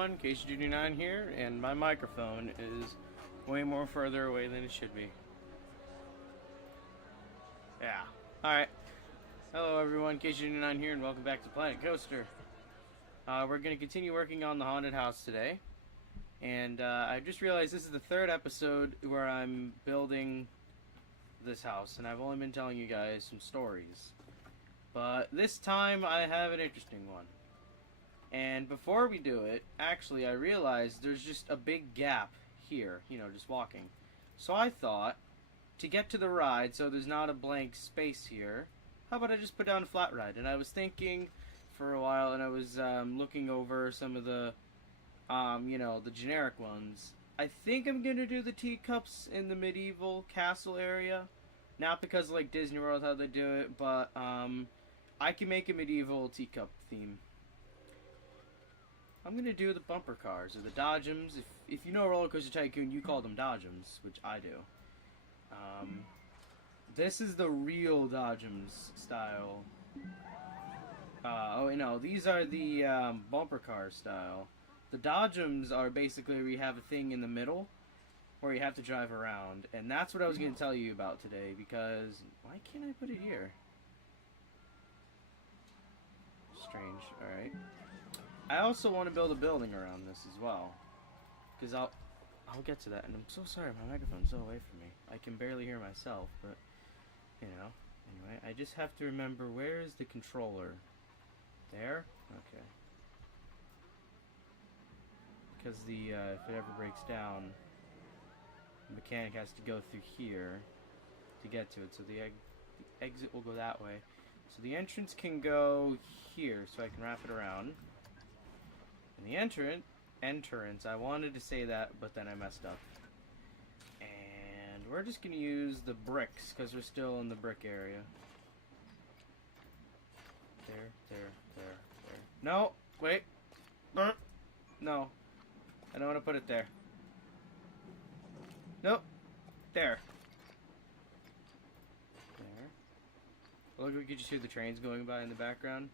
everyone, KC29 here, and my microphone is way more further away than it should be. Yeah. Alright. Hello everyone, KC29 here, and welcome back to Planet Coaster. We're going to continue working on the haunted house today. And I just realized this is the third episode where I'm building this house, and I've only been telling you guys some stories. But this time I have an interesting one. And before we do it, actually I realized there's just a big gap here, just walking. So I thought, to get to the ride so there's not a blank space here, how about I just put down a flat ride? And I was thinking for a while, and I was looking over some of the, the generic ones. I think I'm going to do the teacups in the medieval castle area. Not because like Disney World, how they do it, but I can make a medieval teacup theme. I'm going to do the bumper cars, or the Dodgems. If you know Roller Coaster Tycoon, you call them Dodgems, which I do. This is the real Dodgems style. These are the bumper car style. The Dodgems are basically where you have a thing in the middle where you have to drive around. And that's what I was going to tell you about today, because why can't I put it here? Strange. Alright. I also want to build a building around this as well, because I'll get to that. And I'm so sorry, my microphone's so away from me. I can barely hear myself, but anyway, I just have to remember, where is the controller? There? Okay. Because if it ever breaks down, the mechanic has to go through here to get to it. So the exit will go that way. So the entrance can go here, so I can wrap it around. And the entrance, I wanted to say that, but then I messed up. And we're just going to use the bricks, because we're still in the brick area. There. No! Wait! No. I don't want to put it there. Nope. There. There. Look, we could just hear the trains going by in the background.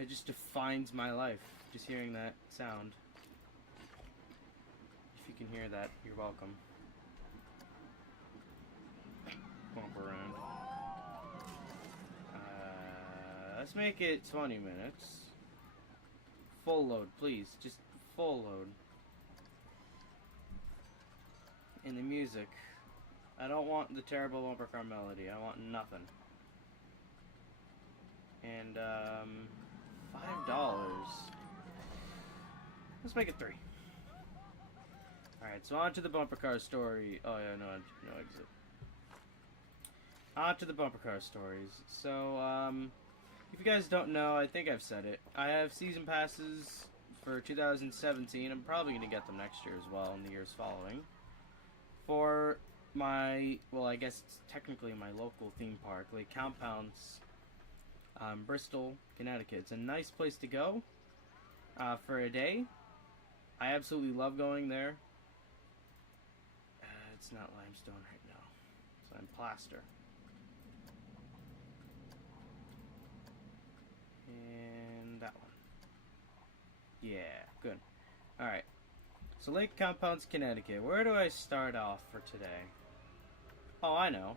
It just defines my life, just hearing that sound. If you can hear that, you're welcome. Bump around. Let's make it 20 minutes. Full load, please. Just full load. And the music. I don't want the terrible bumper car melody. I want nothing. And, $5. Let's make it 3. Alright, so on to the bumper car story. Oh yeah, no exit. On to the bumper car stories. So, if you guys don't know, I think I've said it. I have season passes for 2017. I'm probably going to get them next year as well, in the years following. For my, I guess it's technically my local theme park, Lake Compounce, Bristol, Connecticut. It's a nice place to go for a day. I absolutely love going there. It's not limestone right now, so I'm plaster. And that one. Yeah, good. Alright. So Lake Compounce, Connecticut. Where do I start off for today? Oh, I know.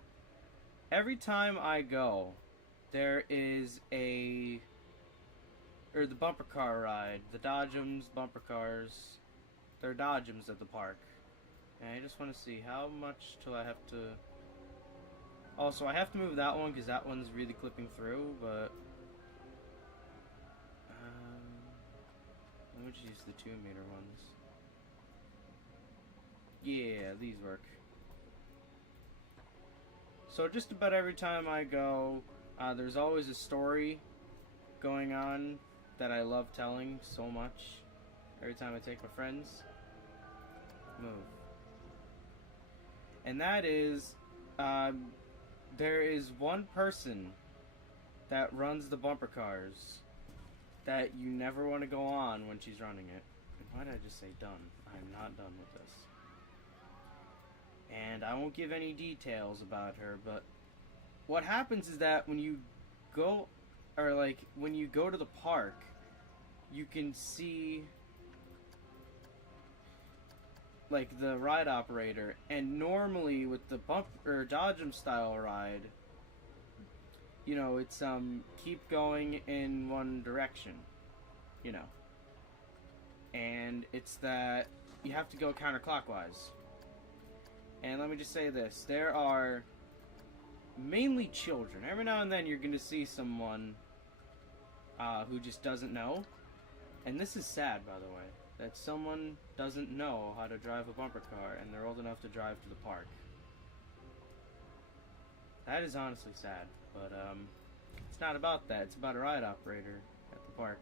Every time I go, there is the bumper car ride. The Dodgems, bumper cars. They're Dodgems at the park. And I just want to see how much till I have to... Also, I have to move that one because that one's really clipping through, but... I'm going to use the 2-meter ones. Yeah, these work. So just about every time I go, there's always a story going on that I love telling so much. Every time I take my friends. Move. And that is, there is one person that runs the bumper cars that you never want to go on when she's running it. And why did I just say done? I'm not done with this. And I won't give any details about her, but what happens is that when you go, when you go to the park, you can see like the ride operator. And normally with the bump or Dodgem style ride, you know, it's keep going in one direction, you know. And it's that you have to go counterclockwise. And let me just say this, there are mainly children. Every now and then you're going to see someone who just doesn't know. And this is sad, by the way, that someone doesn't know how to drive a bumper car and they're old enough to drive to the park. That is honestly sad, but it's not about that. It's about a ride operator at the park.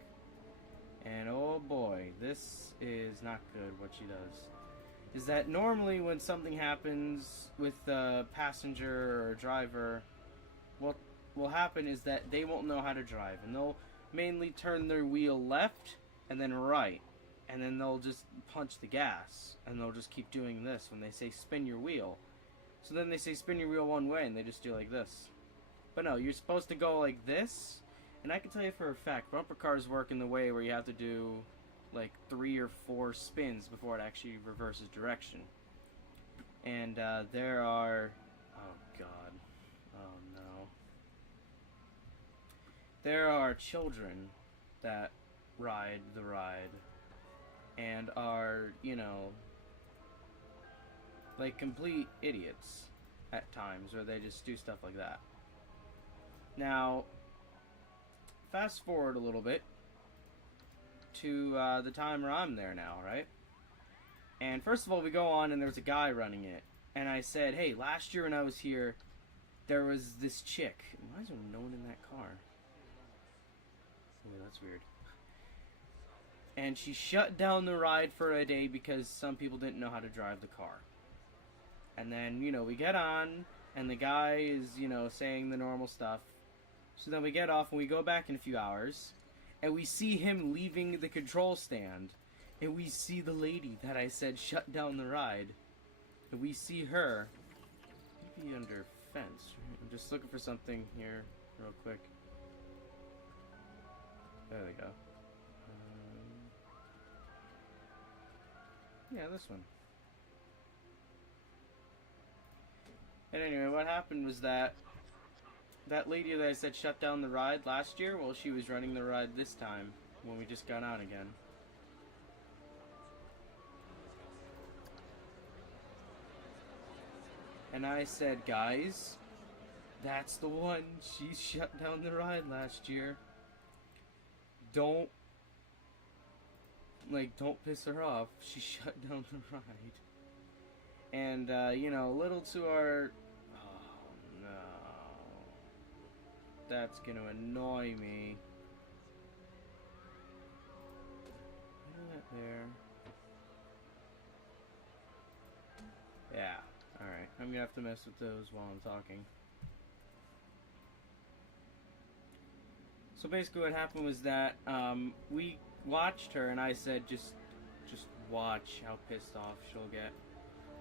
And oh boy, this is not good what she does. Is that normally when something happens with a passenger or driver, what will happen is that they won't know how to drive, and they'll mainly turn their wheel left and then right, and then they'll just punch the gas, and they'll just keep doing this when they say spin your wheel. So then they say spin your wheel one way, and they just do like this. But no, you're supposed to go like this, and I can tell you for a fact, bumper cars work in the way where you have to do like 3 or 4 spins before it actually reverses direction. And there are, oh god, oh no, there are children that ride the ride and are, you know, like complete idiots at times, where they just do stuff like that. Now, fast forward a little bit to the time where I'm there now, right? And first of all, we go on and there's a guy running it. And I said, hey, last year when I was here, there was this chick. Why is there no one in that car? Oh, that's weird. And she shut down the ride for a day because some people didn't know how to drive the car. And then, you know, we get on, and the guy is, you know, saying the normal stuff. So then we get off, and we go back in a few hours, and we see him leaving the control stand, and we see the lady that I said shut down the ride, and we see her, maybe under fence. I'm just looking for something here real quick. There we go. Yeah, this one. And anyway, what happened was that lady that I said shut down the ride last year, well, she was running the ride this time when we just got on again. And I said, guys, that's the one. She shut down the ride last year. Don't piss her off. She shut down the ride. And, you know, little to our... Oh, no. That's gonna annoy me. Put that there. Yeah, alright. I'm gonna have to mess with those while I'm talking. So basically what happened was that, we watched her and I said, just watch how pissed off she'll get.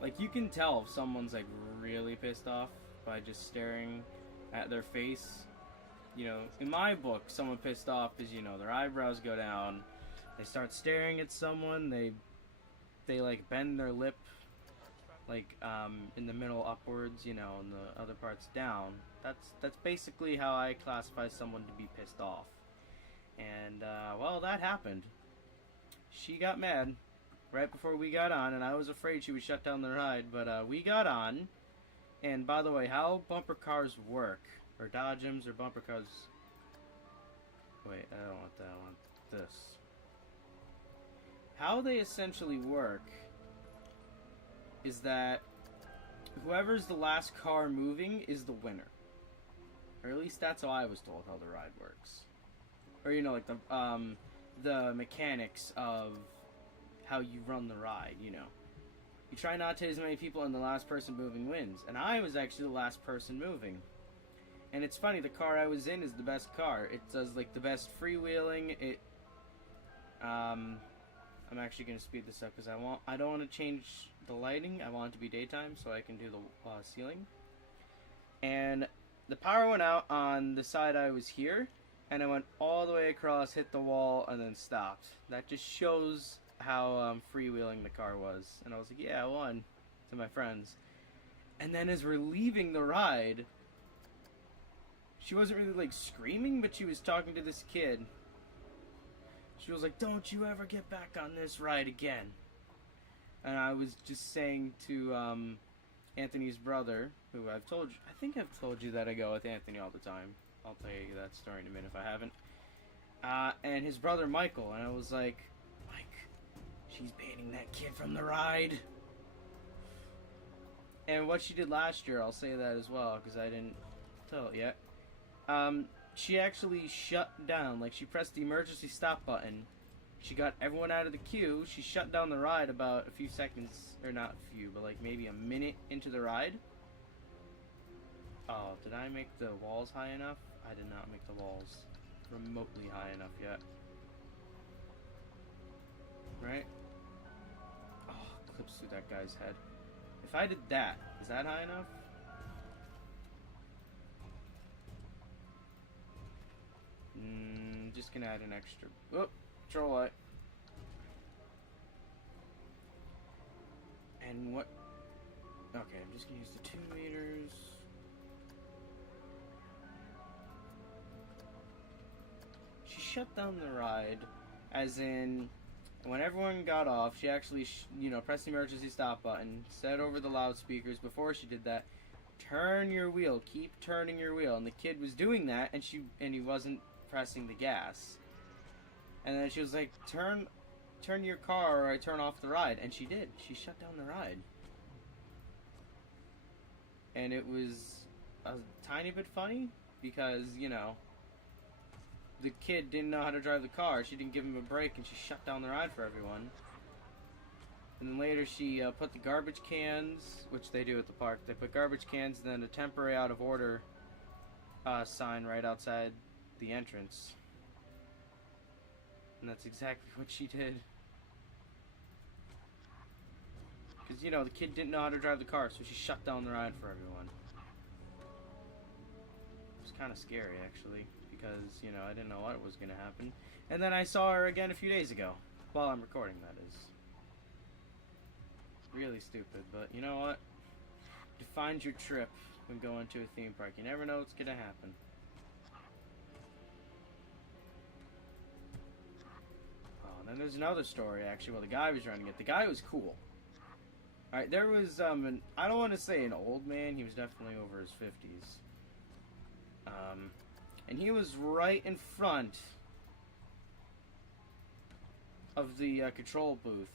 Like, you can tell if someone's, like, really pissed off by just staring at their face. You know, in my book, someone pissed off is, you know, their eyebrows go down, they start staring at someone, they like, bend their lip, like, in the middle upwards, you know, and the other part's down. That's basically how I classify someone to be pissed off. And, well, that happened. She got mad right before we got on, and I was afraid she would shut down the ride, but we got on. And by the way, how bumper cars work, or Dodgems, or bumper cars... Wait, I don't want that, I want this. How they essentially work is that whoever's the last car moving is the winner. Or at least that's how I was told how the ride works. Or, you know, like the mechanics of how you run the ride, you know. You try not to hit as many people, and the last person moving wins. And I was actually the last person moving. And it's funny, the car I was in is the best car. It does, like, the best freewheeling. It, I'm actually going to speed this up because I don't want to change the lighting. I want it to be daytime so I can do the ceiling. And the power went out on the side I was here, and I went all the way across, hit the wall, and then stopped. That just shows how freewheeling the car was, and I was like, yeah, I won, to my friends. And then as we're leaving the ride, she wasn't really like screaming, but she was talking to this kid. She was like, "Don't you ever get back on this ride again." And I was just saying to Anthony's brother, who I think I've told you that I go with Anthony all the time. I'll tell you that story in a minute if I haven't. And his brother Michael, and I was like, "Mike, she's banning that kid from the ride." And what she did last year, I'll say that as well, because I didn't tell it yet. She actually shut down, like she pressed the emergency stop button. She got everyone out of the queue. She shut down the ride about a few seconds, or not a few, but like maybe a minute into the ride. Oh, did I make the walls high enough? I did not make the walls remotely high enough yet. Right? Oh, clips through that guy's head. If I did that, is that high enough? Just gonna add an extra. Whoop, control light. And what? Okay, I'm just gonna use the 2 meters. She shut down the ride, as in, when everyone got off, she actually, pressed the emergency stop button, said over the loudspeakers before she did that, "Turn your wheel, keep turning your wheel." And the kid was doing that, and he wasn't pressing the gas. And then she was like, turn your car or I turn off the ride. And she did. She shut down the ride. And it was a tiny bit funny because, the kid didn't know how to drive the car. She didn't give him a break and she shut down the ride for everyone. And then later she put the garbage cans, which they do at the park. They put garbage cans and then a temporary out of order sign right outside the entrance. And that's exactly what she did. Because, the kid didn't know how to drive the car, so she shut down the ride for everyone. It was kind of scary, actually, because, I didn't know what was going to happen. And then I saw her again a few days ago, while I'm recording, that is. Really stupid, but you know what? Define your trip when going to a theme park. You never know what's going to happen. And then there's another story, actually, while the guy was running it. The guy was cool. Alright, there was, I don't want to say an old man. He was definitely over his 50s. And he was right in front of the control booth.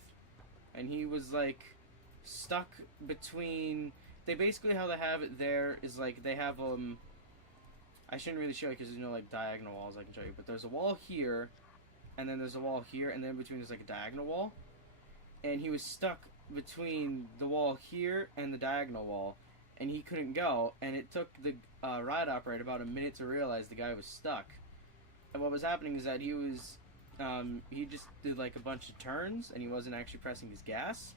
And he was, like, stuck between... They basically, how they have it there is, like, they have, I shouldn't really show you because there's no, like, diagonal walls I can show you. But there's a wall here. And then there's a wall here, and then in between there's like a diagonal wall. And he was stuck between the wall here and the diagonal wall, and he couldn't go. And it took the ride operator about a minute to realize the guy was stuck. And what was happening is that he was, he just did like a bunch of turns, and he wasn't actually pressing his gas.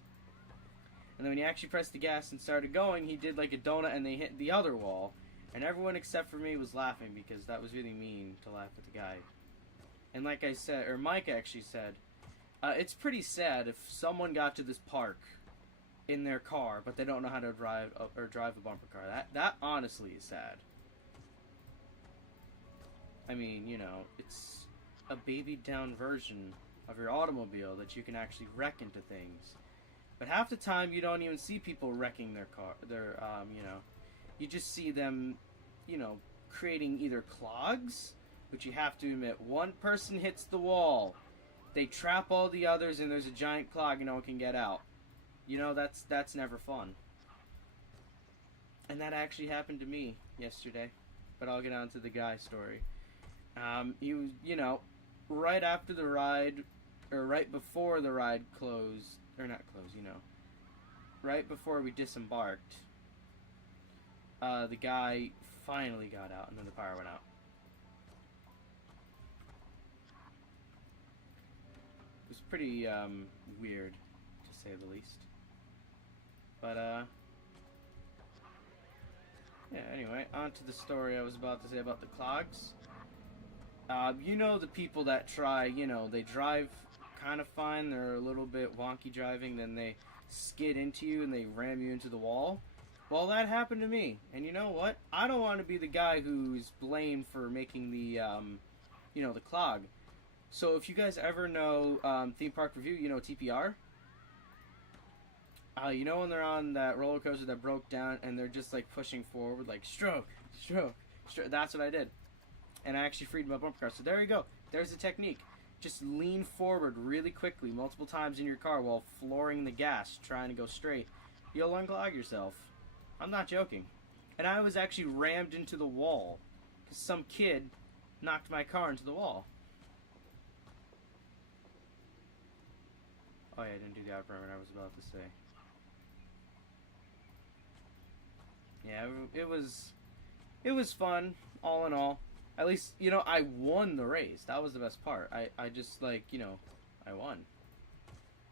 And then when he actually pressed the gas and started going, he did like a donut, and they hit the other wall. And everyone except for me was laughing because that was really mean to laugh at the guy. And like I said, or Mike actually said, it's pretty sad if someone got to this park in their car, but they don't know how to drive a bumper car. That honestly is sad. I mean, it's a babied down version of your automobile that you can actually wreck into things. But half the time you don't even see people wrecking their car. You just see them, creating either clogs. But you have to admit, one person hits the wall, they trap all the others, and there's a giant clog and no one can get out. That's never fun. And that actually happened to me yesterday. But I'll get on to the guy story. He was, right after the ride, or right before the ride closed, or not closed, right before we disembarked, the guy finally got out, and then the power went out. It was pretty weird, to say the least. But yeah, anyway, on to the story I was about to say about the clogs. The people that try, they drive kind of fine. They're a little bit wonky driving, then they skid into you and they ram you into the wall. Well, that happened to me. And you know what? I don't want to be the guy who's blamed for making the, the clog. So if you guys ever know Theme Park Review, you know TPR? You know when they're on that roller coaster that broke down and they're just like pushing forward, like stroke, stroke, stroke. That's what I did. And I actually freed my bumper car. So there you go. There's the technique. Just lean forward really quickly multiple times in your car while flooring the gas, trying to go straight. You'll unclog yourself. I'm not joking. And I was actually rammed into the wall because some kid knocked my car into the wall. Oh yeah, I didn't do the outer perimeter I was about to say. Yeah, it was fun, all in all. At least, I won the race. That was the best part. I just, I won.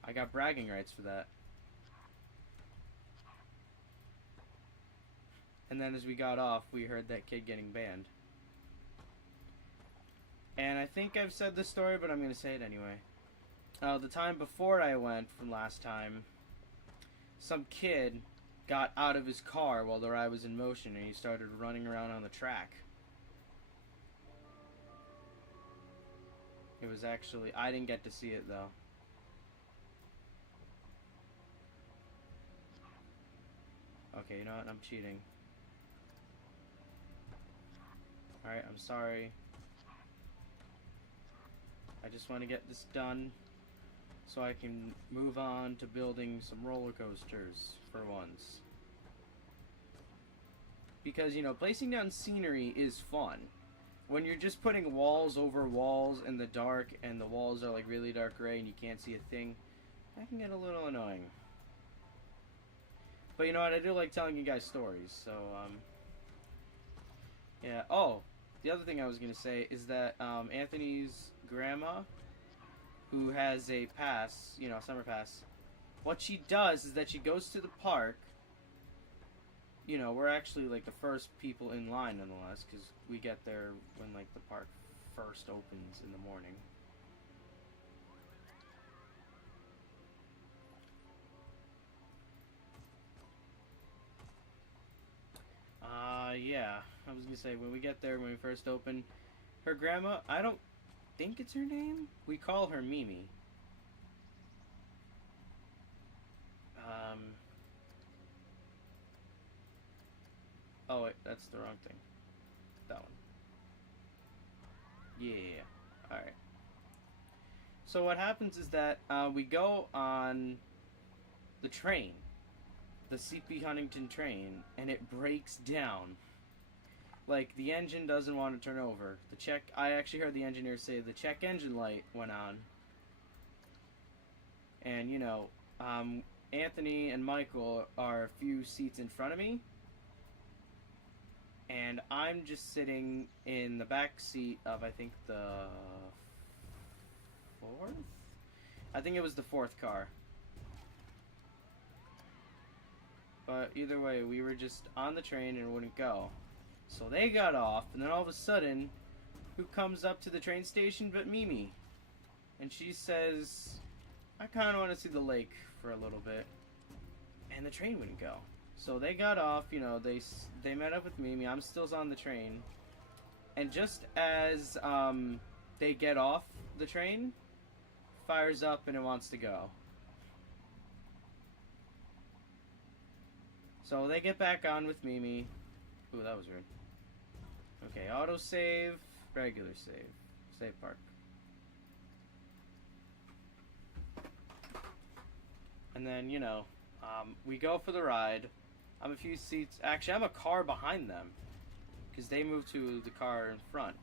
I got bragging rights for that. And then as we got off, we heard that kid getting banned. And I think I've said this story, but I'm going to say it anyway. The time before I went from last time, some kid got out of his car while the ride was in motion and he started running around on the track. It was actually, I didn't get to see it though. Okay, you know what? I'm cheating. Alright, I'm sorry. I just want to get this done so I can move on to building some roller coasters for once. Because, placing down scenery is fun. When you're just putting walls over walls in the dark and the walls are like really dark gray and you can't see a thing, that can get a little annoying. But you know what, I do like telling you guys stories, so, yeah. Oh, the other thing I was going to say is that Anthony's grandma, who has a pass, summer pass, what she does is that she goes to the park. We're actually like the first people in line nonetheless, because we get there when like the park first opens in the morning. Yeah, I was gonna say, when we get there, when we first open, her grandma, I don't think it's her name, we call her Mimi. Oh wait, that's the wrong thing. That one. Yeah. Alright. So what happens is that we go on the train, the C.P. Huntington train, and it breaks down. Like, the engine doesn't want to turn over. I actually heard the engineer say the check engine light went on. And, Anthony and Michael are a few seats in front of me. And I'm just sitting in the back seat of, I think, the fourth? I think it was the fourth car. But either way, we were just on the train and it wouldn't go. So they got off, and then all of a sudden, who comes up to the train station but Mimi? And she says, I kind of want to see the lake for a little bit. And the train wouldn't go. So they got off, they met up with Mimi. I'm still on the train. And just as they get off the train, fires up and it wants to go. So they get back on with Mimi. Ooh, that was weird. Okay, autosave, regular save, save park. And then, we go for the ride. I'm a few seats, actually I'm a car behind them, because they moved to the car in front.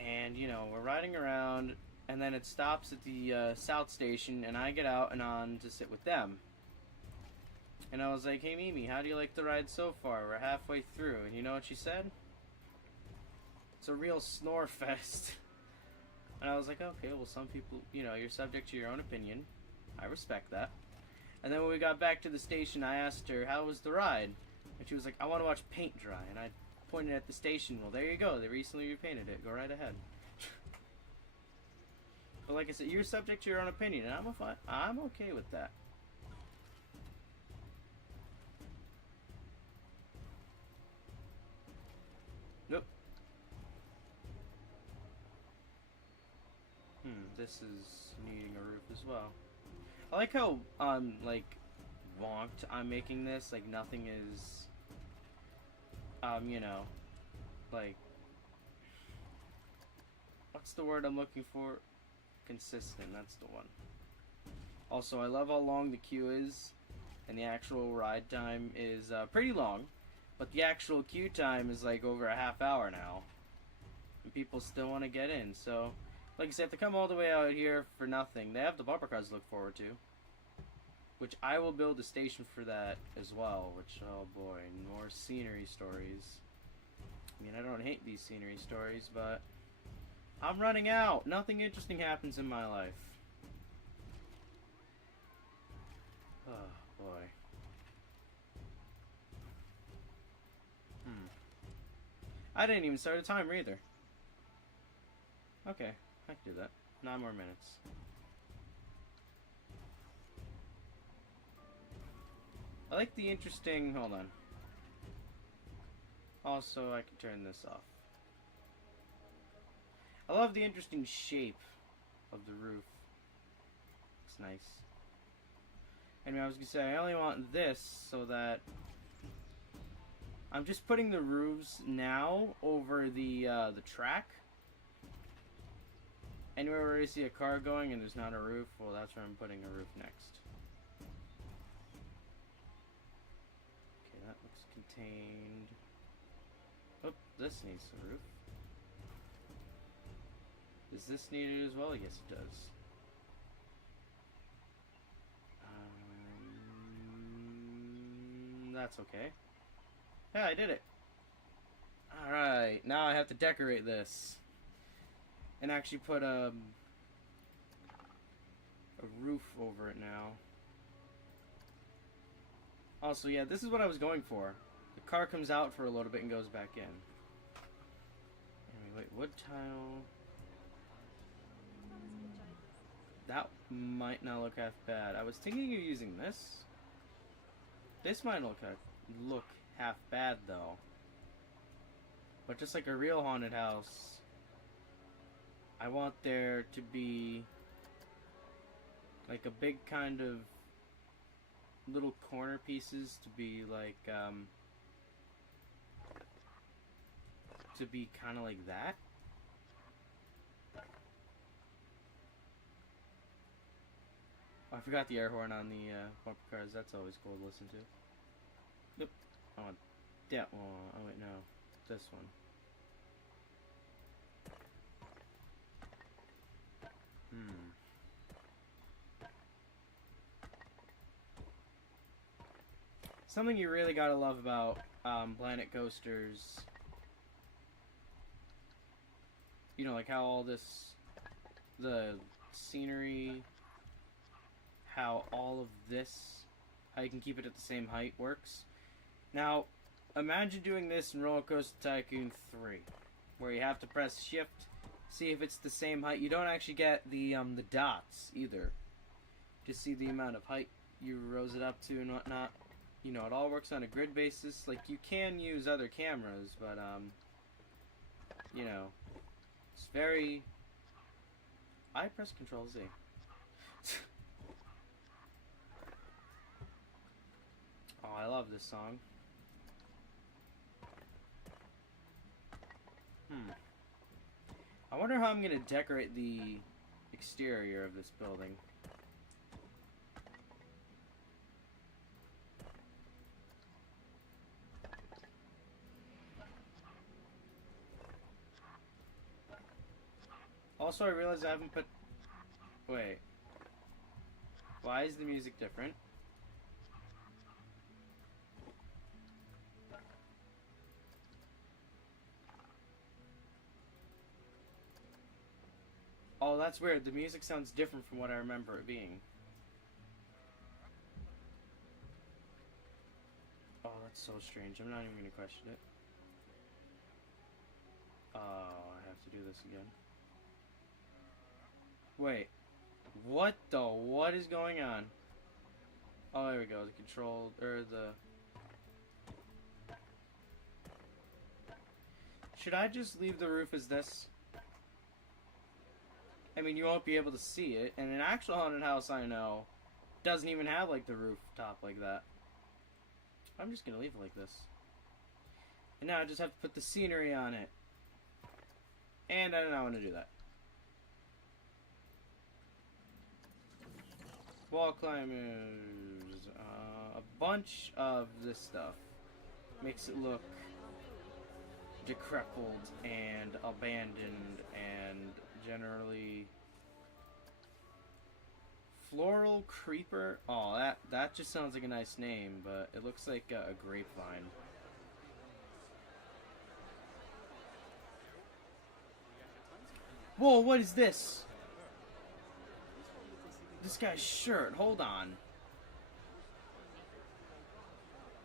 And, we're riding around, and then it stops at the South Station, and I get out and on to sit with them. And I was like, hey Mimi, how do you like the ride so far? We're halfway through. And you know what she said? It's a real snore fest. And I was like, okay, well some people, you're subject to your own opinion. I respect that. And then when we got back to the station, I asked her, how was the ride? And she was like, I want to watch paint dry. And I pointed at the station. Well, there you go. They recently repainted it. Go right ahead. But like I said, you're subject to your own opinion, and I'm okay with that. Nope. This is needing a roof as well. I like how, like, wonked I'm making this. Like, nothing is, you know, like, what's the word I'm looking for? Consistent, that's the one. Also, I love how long the queue is, and the actual ride time is pretty long, but the actual queue time is like over a half hour now, and people still want to get in. So, like I said, to come all the way out here for nothing, they have the bumper cars to look forward to, which I will build a station for that as well, which, oh boy, more scenery stories. I mean, I don't hate these scenery stories, but I'm running out. Nothing interesting happens in my life. Oh, boy. I didn't even start a timer either. Okay, I can do that. 9 more minutes. I like the interesting... Hold on. Also, I can turn this off. I love the interesting shape of the roof. It's nice. Anyway, I was gonna say, I only want this so that I'm just putting the roofs now over the track. Anywhere where I see a car going and there's not a roof, well, that's where I'm putting a roof next. Okay, that looks contained. Oh, this needs a roof. Does this need it as well? Yes, it does. That's okay. Yeah, I did it. Alright, now I have to decorate this. And actually put a roof over it now. Also, yeah, this is what I was going for. The car comes out for a little bit and goes back in. Anyway, wait, wood tile. That might not look half bad. I was thinking of using this. This might look half bad though. But just like a real haunted house, I want there to be like a big kind of little corner pieces to be like kind of like that. Oh, I forgot the air horn on the bumper cars. That's always cool to listen to. Yep. I want that one. Oh wait, no. This one. Something you really gotta love about Planet Coasters, you know, like how all this, the scenery, how all of this, how you can keep it at the same height works. Now, imagine doing this in Roller Coaster Tycoon 3, where you have to press shift, see if it's the same height. You don't actually get the dots either. Just see the amount of height you rose it up to and whatnot. You know, it all works on a grid basis. Like, you can use other cameras, but, you know, it's very... I press Control Z. Oh, I love this song. I wonder how I'm going to decorate the exterior of this building. Also, I realized I haven't put... Wait. Why is the music different? Oh, that's weird. The music sounds different from what I remember it being. Oh, that's so strange. I'm not even going to question it. Oh, I have to do this again. Wait. What is going on? Oh, there we go. The control, or the... Should I just leave the roof as this? I mean, you won't be able to see it, and an actual haunted house I know doesn't even have, like, the rooftop like that. I'm just gonna leave it like this. And now I just have to put the scenery on it. And I do not want to do that. Wall climbers. A bunch of this stuff makes it look decrepit and abandoned and generally... Floral creeper? Oh, that just sounds like a nice name, but it looks like a grapevine. Whoa, what is this? This guy's shirt, hold on.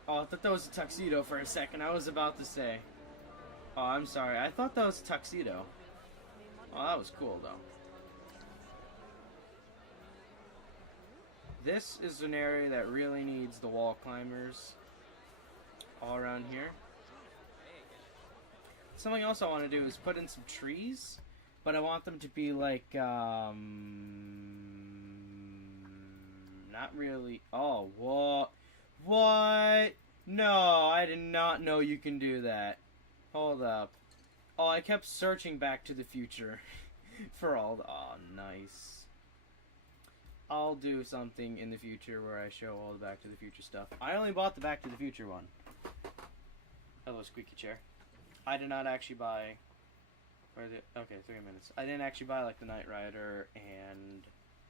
Oh, I thought that was a tuxedo for a second. I was about to say. Oh, I'm sorry. I thought that was a tuxedo. Oh, that was cool, though. This is an area that really needs the wall climbers all around here. Something else I want to do is put in some trees, but I want them to be like, not really. Oh, what? What? No, I did not know you can do that. Hold up. Oh, I kept searching Back to the Future for all the... Oh, nice. I'll do something in the future where I show all the Back to the Future stuff. I only bought the Back to the Future one. Hello, squeaky chair. I did not actually buy... Okay, 3 minutes. I didn't actually buy, like, the Knight Rider and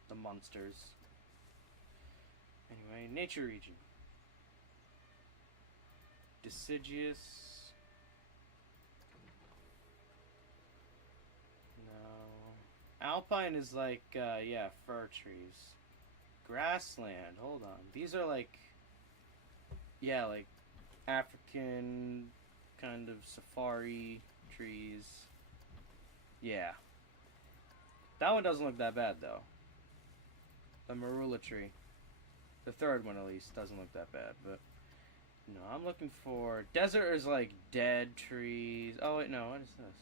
the Monsters. Anyway, nature region. Deciduous. No. Alpine is like, yeah, fir trees. Grassland, hold on. These are like, yeah, like African kind of safari trees. Yeah. That one doesn't look that bad, though. The marula tree. The third one, at least, doesn't look that bad, but... No, I'm looking for... Desert is like dead trees. Oh, wait, no, what is this?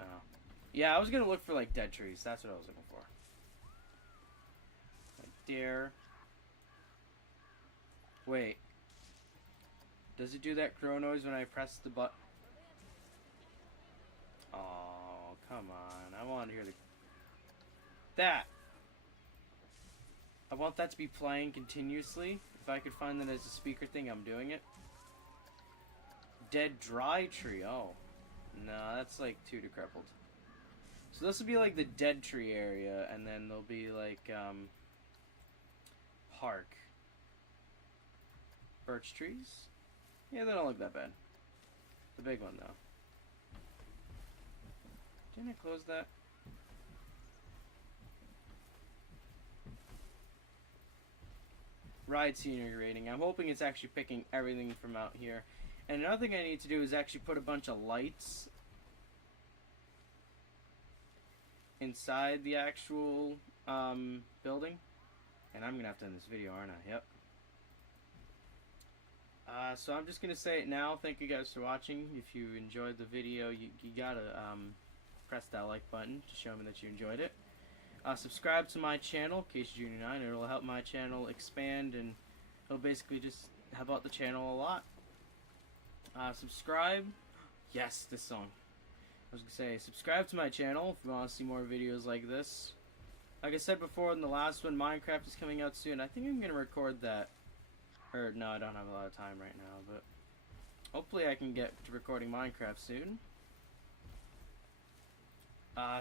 Oh. Yeah, I was gonna look for, like, dead trees. That's what I was looking for. Like deer. Wait. Does it do that crow noise when I press the button? Oh, come on. I want to hear the... That! I want that to be playing continuously. If I could find that as a speaker thing, I'm doing it. Dead dry tree. Oh. No, that's like too decrepit. So this will be like the dead tree area, and then there'll be like, park. Birch trees? Yeah, they don't look that bad. The big one, though. Didn't I close that? Ride scenery rating. I'm hoping it's actually picking everything from out here. And another thing I need to do is actually put a bunch of lights inside the actual building. And I'm going to have to end this video, aren't I? Yep. So I'm just going to say it now. Thank you guys for watching. If you enjoyed the video, you got to press that like button to show me that you enjoyed it. Subscribe to my channel, KCJunior9. It'll help my channel expand, and it'll basically just help out the channel a lot. Subscribe. Yes, this song. I was going to say, subscribe to my channel if you want to see more videos like this. Like I said before in the last one, Minecraft is coming out soon. I think I'm going to record that. Or, no, I don't have a lot of time right now, but hopefully I can get to recording Minecraft soon.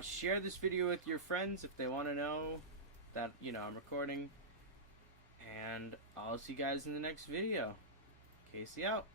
Share this video with your friends if they want to know that, you know, I'm recording. And I'll see you guys in the next video. Casey out.